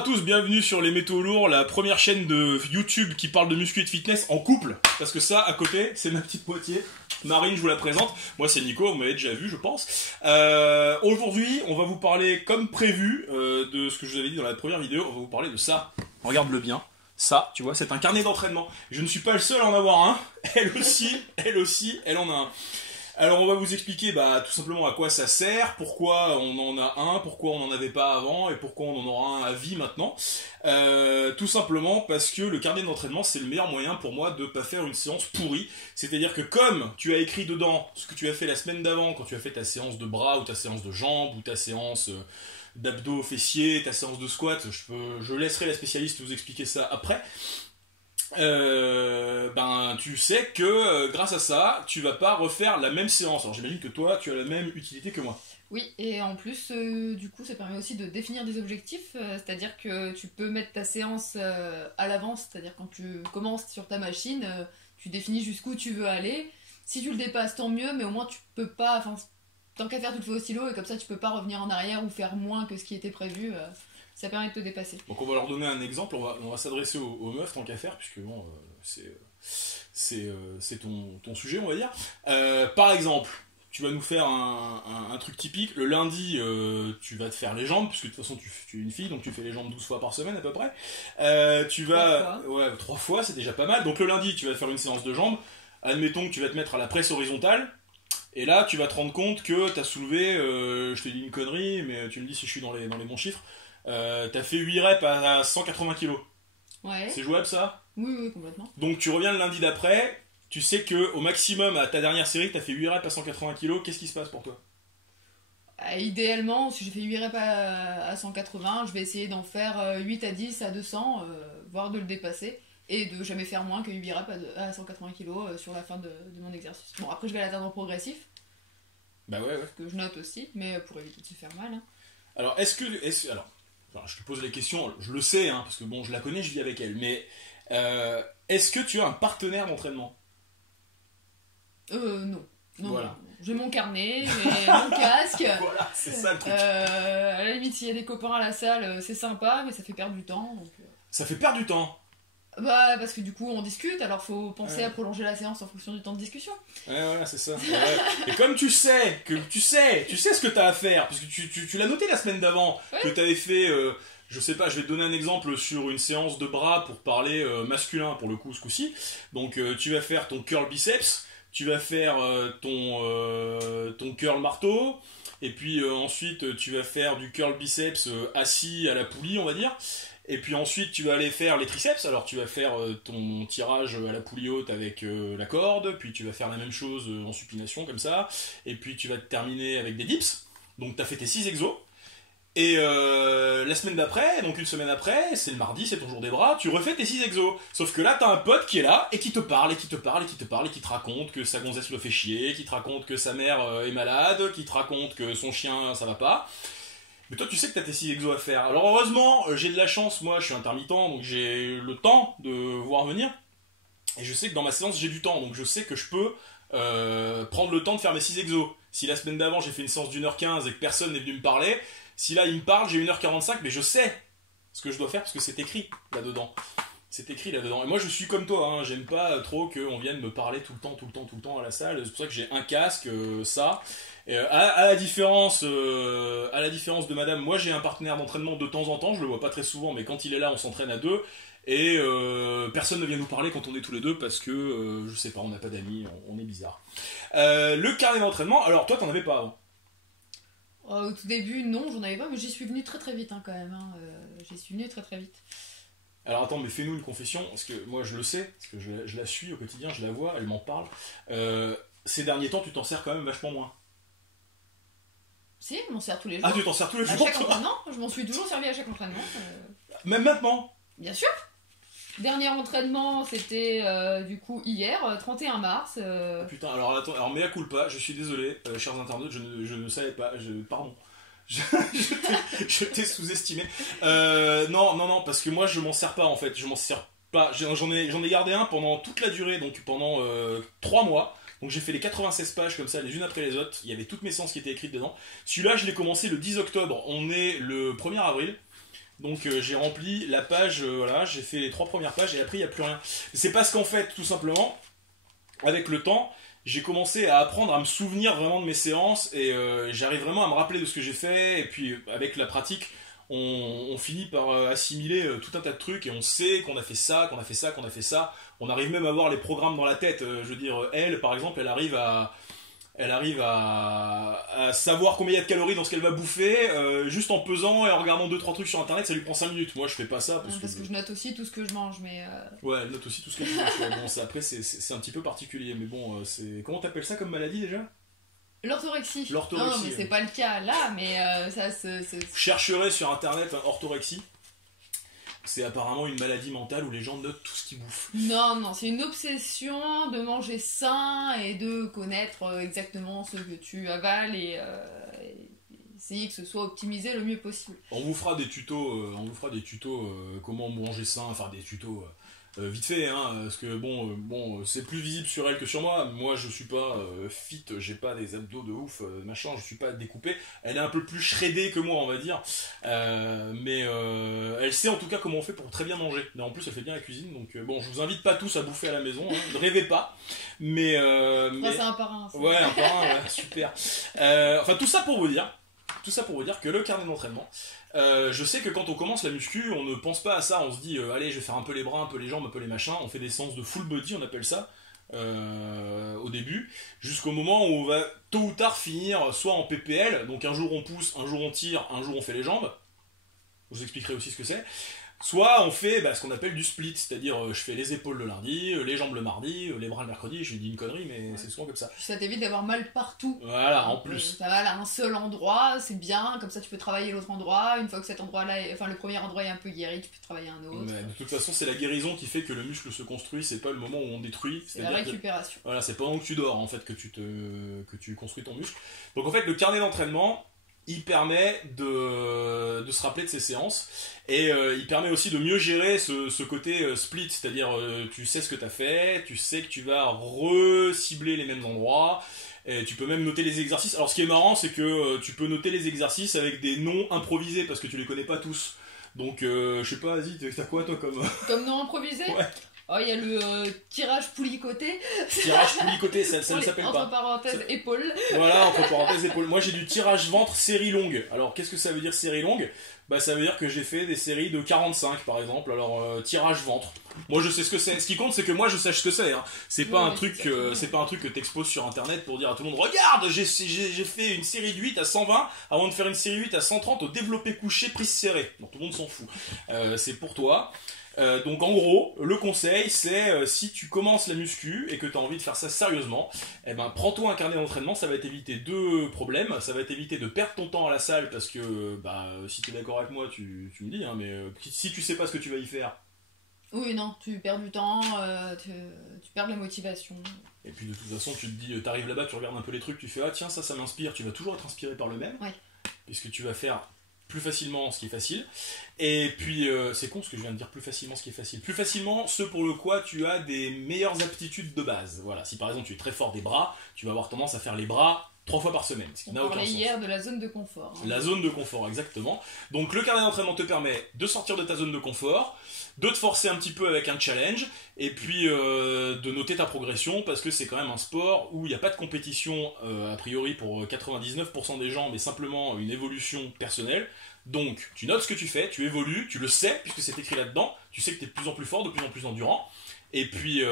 à tous, bienvenue sur Les Métaux Lourds, la première chaîne de YouTube qui parle de muscu et de fitness en couple. Parce que ça, à côté, c'est ma petite moitié. Marine, je vous la présente. Moi, c'est Nico, vous m'avez déjà vu, je pense. Aujourd'hui, on va vous parler, comme prévu, de ce que je vous avais dit dans la première vidéo. On va vous parler de ça. Regarde-le bien. Ça, tu vois, c'est un carnet d'entraînement. Je ne suis pas le seul à en avoir un. Elle aussi, elle en a un. Alors on va vous expliquer tout simplement à quoi ça sert, pourquoi on en a un, pourquoi on n'en avait pas avant et pourquoi on en aura un à vie maintenant. Tout simplement parce que le carnet d'entraînement c'est le meilleur moyen pour moi de ne pas faire une séance pourrie. C'est-à-dire que comme tu as écrit dedans ce que tu as fait la semaine d'avant quand tu as fait ta séance de bras ou ta séance de jambes ou ta séance d'abdos fessiers, ta séance de squat, je laisserai la spécialiste vous expliquer ça après. Tu sais que grâce à ça, tu vas pas refaire la même séance. Alors j'imagine que toi, tu as la même utilité que moi. Oui, et en plus, du coup, ça permet aussi de définir des objectifs, c'est-à-dire que tu peux mettre ta séance à l'avance, c'est-à-dire quand tu commences sur ta machine, tu définis jusqu'où tu veux aller. Si tu le dépasses, tant mieux, mais au moins tu peux pas, enfin, tant qu'à faire, tu le fais au stylo, et comme ça tu peux pas revenir en arrière ou faire moins que ce qui était prévu. Ça permet de te dépasser. Donc on va leur donner un exemple, on va s'adresser aux meufs tant qu'à faire, puisque bon, c'est ton sujet, on va dire. Par exemple, tu vas nous faire un truc typique. Le lundi, tu vas te faire les jambes, puisque de toute façon tu es une fille, donc tu fais les jambes 12 fois par semaine à peu près. Tu vas... 3 fois, c'est déjà pas mal. Donc le lundi, tu vas faire une séance de jambes. Admettons que tu vas te mettre à la presse horizontale. Et là, tu vas te rendre compte que tu as soulevé, je t'ai dit une connerie, mais tu me dis si je suis dans les bons chiffres. T'as fait 8 reps à 180 kg. Ouais. C'est jouable ça ? Oui, complètement. Donc tu reviens le lundi d'après, tu sais que au maximum à ta dernière série, t'as fait 8 reps à 180 kg, qu'est-ce qui se passe pour toi ? Idéalement, si j'ai fait 8 reps à 180, je vais essayer d'en faire 8 à 10 à 200, voire de le dépasser, et de jamais faire moins que 8 reps à 180 kg sur la fin de mon exercice. Bon, après je vais l'atteindre en progressif. Bah ouais. Que je note aussi, mais pour éviter de se faire mal. Hein. Alors, alors, je te pose la question, je le sais, parce que bon, je la connais, je vis avec elle, mais est-ce que tu as un partenaire d'entraînement ? Non. Voilà. Non. J'ai mon carnet, j'ai mon casque. Voilà, c'est ça le truc. À la limite, s'il y a des copains à la salle, c'est sympa, mais ça fait perdre du temps. Donc... Ça fait perdre du temps. Parce que du coup, on discute, alors faut penser à prolonger la séance en fonction du temps de discussion. Ouais, c'est ça. Ouais. Et comme tu sais ce que t'as à faire, parce que tu l'as noté la semaine d'avant, que t'avais fait, je sais pas, je vais te donner un exemple sur une séance de bras pour parler masculin pour le coup ce coup-ci. Donc tu vas faire ton curl biceps, tu vas faire ton curl marteau, et puis ensuite tu vas faire du curl biceps assis à la poulie, on va dire. Et puis ensuite tu vas aller faire les triceps, alors tu vas faire ton tirage à la poulie haute avec la corde, puis tu vas faire la même chose en supination comme ça, et puis tu vas te terminer avec des dips, donc tu as fait tes 6 exos, et la semaine d'après, donc une semaine après, c'est le mardi, c'est ton jour des bras, tu refais tes 6 exos, sauf que là t'as un pote qui est là, et qui te parle, et qui te te raconte que sa gonzesse le fait chier, qui te raconte que sa mère est malade, qui te raconte que son chien ça va pas. Mais toi tu sais que t'as tes 6 exos à faire. Alors heureusement, j'ai de la chance, moi je suis intermittent, donc j'ai le temps de voir venir. Et je sais que dans ma séance j'ai du temps, donc je sais que je peux prendre le temps de faire mes 6 exos. Si la semaine d'avant j'ai fait une séance d'1h15 et que personne n'est venu me parler, si là il me parle, j'ai 1h45, mais je sais ce que je dois faire parce que c'est écrit là-dedans. C'est écrit là-dedans. Et moi je suis comme toi, j'aime pas trop qu'on vienne me parler tout le temps à la salle. C'est pour ça que j'ai un casque, ça. Et à la différence de madame, moi j'ai un partenaire d'entraînement de temps en temps, je le vois pas très souvent, mais quand il est là on s'entraîne à deux. Et personne ne vient nous parler quand on est tous les deux parce que, je sais pas, on n'a pas d'amis, on est bizarre. Le carnet d'entraînement, alors toi t'en avais pas avant ? Au tout début, non, j'en avais pas, mais j'y suis venue très vite quand même. J'y suis venue très vite. Alors attends, mais fais-nous une confession, parce que moi je le sais, parce que je la suis au quotidien, je la vois, elle m'en parle. Ces derniers temps, tu t'en sers quand même vachement moins. Si, je m'en sers tous les jours. Ah, tu t'en sers tous les jours ? À chaque entraînement, je m'en suis toujours servi à chaque entraînement. Même maintenant ? Bien sûr. Dernier entraînement, c'était du coup hier, 31 mars. Putain, alors attends, alors mea culpa, je suis désolé, chers internautes, je ne savais pas, pardon. Je t'ai sous-estimé. Non, parce que moi je m'en sers pas en fait, je m'en sers pas. J'en ai gardé un pendant toute la durée, donc pendant 3 mois. Donc j'ai fait les 96 pages comme ça, les unes après les autres. Il y avait toutes mes séances qui étaient écrites dedans. Celui-là, je l'ai commencé le 10 octobre. On est le 1er avril. Donc j'ai rempli la page, voilà, j'ai fait les 3 premières pages et après il n'y a plus rien. C'est parce qu'en fait, tout simplement, avec le temps, j'ai commencé à apprendre à me souvenir vraiment de mes séances et j'arrive vraiment à me rappeler de ce que j'ai fait. Et puis avec la pratique, on finit par assimiler tout un tas de trucs et on sait qu'on a fait ça, qu'on a fait ça, qu'on a fait ça. On arrive même à voir les programmes dans la tête. Je veux dire, elle, par exemple, elle arrive à savoir combien il y a de calories dans ce qu'elle va bouffer, juste en pesant et en regardant 2-3 trucs sur internet, ça lui prend 5 minutes. Moi je fais pas ça parce que je note aussi tout ce que je mange, mais. Ouais, elle note aussi tout ce qu'elle mange. Bon, ça, après c'est un petit peu particulier, mais bon, c'est. Comment t'appelles ça comme maladie déjà? L'orthorexie. L'orthorexie. Non, mais c'est pas le cas là, mais ça c'est. Vous chercherez sur internet orthorexie. C'est apparemment une maladie mentale où les gens notent tout ce qu'ils bouffent. Non, c'est une obsession de manger sain et de connaître exactement ce que tu avales et essayer que ce soit optimisé le mieux possible. On vous fera des tutos, comment manger sain, enfin des tutos vite fait, hein, parce que bon, c'est plus visible sur elle que sur moi. Moi, je suis pas fit, j'ai pas des abdos de ouf, machin, je suis pas découpé. Elle est un peu plus shreddée que moi, on va dire, mais elle sait en tout cas comment on fait pour très bien manger. Et en plus, elle fait bien la cuisine, donc bon, je vous invite pas tous à bouffer à la maison, hein, ne rêvez pas. Mais c'est un par un. Ouais, un par un, ouais, super. Enfin, tout ça pour vous dire que le carnet d'entraînement. Je sais que quand on commence la muscu, on ne pense pas à ça, on se dit allez, je vais faire un peu les bras, un peu les jambes, un peu les machins, on fait des séances de full body, on appelle ça, au début, jusqu'au moment où on va tôt ou tard finir soit en PPL, donc un jour on pousse, un jour on tire, un jour on fait les jambes, je vous expliquerai aussi ce que c'est. Soit on fait ce qu'on appelle du split, c'est-à-dire je fais les épaules le lundi, les jambes le mardi, les bras le mercredi, j'ai dit une connerie mais c'est souvent comme ça. Ça t'évite d'avoir mal partout. Voilà, en plus. Ça va à un seul endroit, c'est bien, comme ça tu peux travailler l'autre endroit, une fois que cet endroit-là, le premier endroit est un peu guéri, tu peux travailler un autre. Mais de toute façon c'est la guérison qui fait que le muscle se construit, c'est pas le moment où on détruit. C'est la récupération. Voilà, c'est pendant que tu dors en fait que tu construis ton muscle. Donc en fait le carnet d'entraînement, il permet de se rappeler de ces séances et il permet aussi de mieux gérer ce côté split, c'est-à-dire tu sais ce que tu as fait, tu sais que tu vas re-cibler les mêmes endroits et tu peux même noter les exercices. Alors ce qui est marrant c'est que tu peux noter les exercices avec des noms improvisés parce que tu les connais pas tous. Donc je sais pas, vas-y, t'as quoi toi comme nom improvisé? Ouais. Oh, il y a le tirage poulicoté. Tirage poulicoté, ça ne s'appelle pas. Entre parenthèses, épaules. Voilà, entre parenthèses, épaules. Moi j'ai du tirage ventre série longue. Alors qu'est-ce que ça veut dire série longue? Ça veut dire que j'ai fait des séries de 45 par exemple. Alors tirage ventre. Moi je sais ce que c'est. Ce qui compte c'est que moi je sache ce que c'est. Hein. C'est pas un truc que t'exposes sur internet pour dire à tout le monde regarde, j'ai fait une série de 8 à 120 avant de faire une série 8 à 130 au développé couché prise serrée. Donc tout le monde s'en fout. C'est pour toi. Donc en gros, le conseil c'est si tu commences la muscu et que tu as envie de faire ça sérieusement, prends-toi un carnet d'entraînement, ça va t'éviter 2 problèmes, ça va t'éviter de perdre ton temps à la salle parce que si tu es d'accord avec moi, tu me dis, hein, mais si tu sais pas ce que tu vas y faire. Oui, non, tu perds du temps, tu perds de la motivation. Et puis de toute façon, tu te dis, t'arrives là-bas, tu regardes un peu les trucs, tu fais ah tiens, ça m'inspire, tu vas toujours être inspiré par le même, ouais. Puisque tu vas faire plus facilement ce qui est facile. Et puis, c'est con ce que je viens de dire, plus facilement ce qui est facile. Plus facilement ce pour le quoi tu as des meilleures aptitudes de base. Voilà, si par exemple tu es très fort des bras, tu vas avoir tendance à faire les bras 3 fois par semaine. Ce qui n'a aucun sens. On parlait hier de la zone de confort. Hein. La zone de confort, exactement. Donc le carnet d'entraînement te permet de sortir de ta zone de confort, de te forcer un petit peu avec un challenge, et puis de noter ta progression, parce que c'est quand même un sport où il n'y a pas de compétition, a priori pour 99% des gens, mais simplement une évolution personnelle. Donc tu notes ce que tu fais, tu évolues, tu le sais, puisque c'est écrit là-dedans, tu sais que tu es de plus en plus fort, de plus en plus endurant, et puis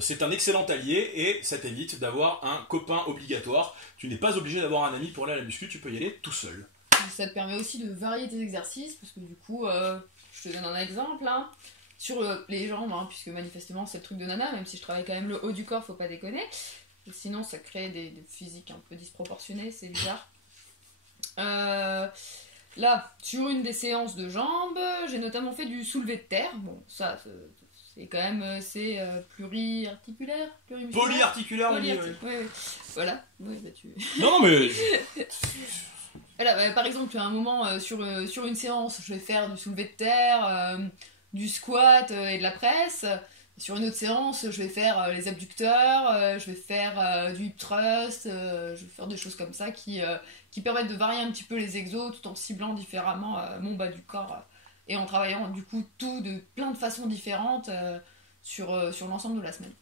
c'est un excellent allié, et ça t'évite d'avoir un copain obligatoire. Tu n'es pas obligé d'avoir un ami pour aller à la muscu, tu peux y aller tout seul. Ça te permet aussi de varier tes exercices, parce que du coup, je te donne un exemple, hein, sur les jambes, hein, puisque manifestement c'est le truc de nana, même si je travaille quand même le haut du corps, faut pas déconner, sinon ça crée des physiques un peu disproportionnés, c'est bizarre. Là, sur une des séances de jambes, j'ai notamment fait du soulevé de terre. Bon, ça, c'est quand même pluriarticulaire, polyarticulaire, oui. Voilà. Oui, Non, mais... Voilà, par exemple, à un moment, sur une séance, je vais faire du soulevé de terre, du squat et de la presse. Sur une autre séance, je vais faire les abducteurs, je vais faire du hip thrust, je vais faire des choses comme ça qui permettent de varier un petit peu les exos tout en ciblant différemment mon bas du corps et en travaillant du coup tout de plein de façons différentes sur l'ensemble de la semaine.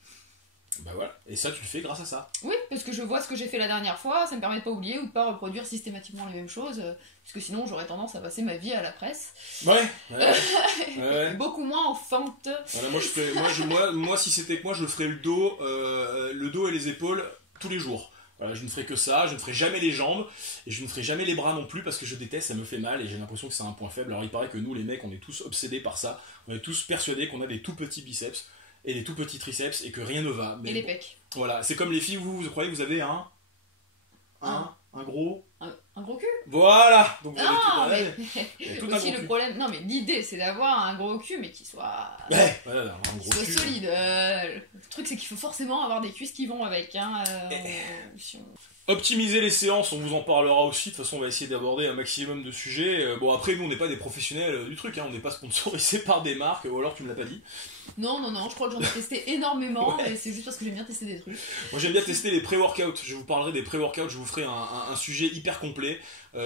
Bah voilà, et ça tu le fais grâce à ça. Oui, parce que je vois ce que j'ai fait la dernière fois, ça me permet de pas oublier ou de pas reproduire systématiquement les mêmes choses, parce que sinon j'aurais tendance à passer ma vie à la presse. Ouais. Beaucoup moins en fente. Voilà, moi si c'était que moi, je ferais le dos et les épaules tous les jours. Voilà, je ne ferai que ça, je ne ferai jamais les jambes, et je ne ferai jamais les bras non plus, parce que je déteste, ça me fait mal, et j'ai l'impression que c'est un point faible. Alors il paraît que nous les mecs, on est tous obsédés par ça, on est tous persuadés qu'on a des tout petits biceps, et des tout petits triceps, et que rien ne va. Mais et les pecs. Voilà, c'est comme les filles, vous croyez que vous avez un gros... Un gros cul. Voilà. Donc vous non, avez tout aussi le problème... Non, mais l'idée, c'est d'avoir un gros cul, mais qui soit... voilà, un gros cul. Solide. Le truc, c'est qu'il faut forcément avoir des cuisses qui vont avec. Optimiser les séances, on vous en parlera aussi. De toute façon, on va essayer d'aborder un maximum de sujets. Bon, après, nous, on n'est pas des professionnels du truc. On n'est pas sponsorisés par des marques, ou alors tu me l'as pas dit. Non, je crois que j'en ai testé énormément, et c'est juste parce que j'aime bien tester des trucs. Moi j'aime bien tester les pré-workouts, je vous parlerai des pré-workouts, je vous ferai un sujet hyper complet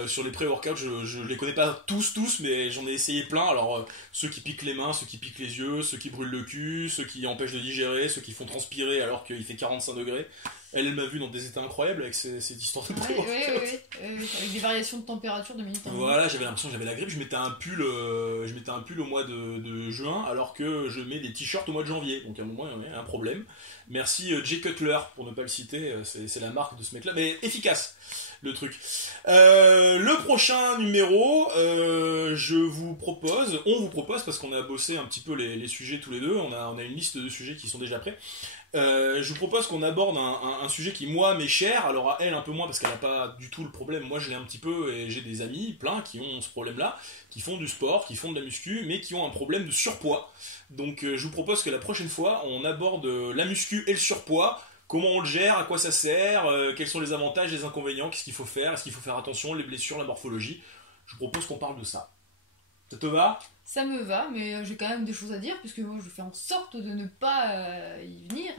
sur les pré-workouts, je les connais pas tous, mais j'en ai essayé plein, alors ceux qui piquent les mains, ceux qui piquent les yeux, ceux qui brûlent le cul, ceux qui empêchent de digérer, ceux qui font transpirer alors qu'il fait 45 degrés. Elle m'a vu dans des états incroyables avec ces histoires de pré-workouts. Oui, avec des variations de température de minute en minute. Voilà, j'avais l'impression que j'avais la grippe, je mettais un pull au mois de juin alors que je mets des t-shirts au mois de janvier, donc à un moment il y a un problème. Merci Jay Cutler, pour ne pas le citer, c'est la marque de ce mec là, mais efficace le truc. Le prochain numéro, on vous propose, parce qu'on a bossé un petit peu les sujets tous les deux, on a une liste de sujets qui sont déjà prêts. Je vous propose qu'on aborde un sujet qui moi m'est cher, alors à elle un peu moins parce qu'elle n'a pas du tout le problème, moi je l'ai un petit peu et j'ai des amis plein qui ont ce problème là, qui font du sport, qui font de la muscu mais qui ont un problème de surpoids. Donc je vous propose que la prochaine fois on aborde la muscu et le surpoids, comment on le gère, à quoi ça sert, quels sont les avantages, les inconvénients, qu'est-ce qu'il faut faire, est-ce qu'il faut faire attention, les blessures, la morphologie. Je vous propose qu'on parle de ça. Ça te va ? Ça me va, mais j'ai quand même des choses à dire, puisque moi je fais en sorte de ne pas y venir.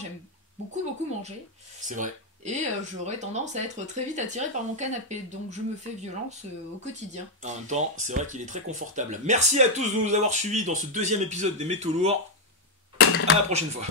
J'aime beaucoup manger. C'est vrai. Et j'aurais tendance à être très vite attirée par mon canapé, donc je me fais violence au quotidien. En même temps, c'est vrai qu'il est très confortable. Merci à tous de nous avoir suivis dans ce deuxième épisode des Métaux Lourds. À la prochaine fois.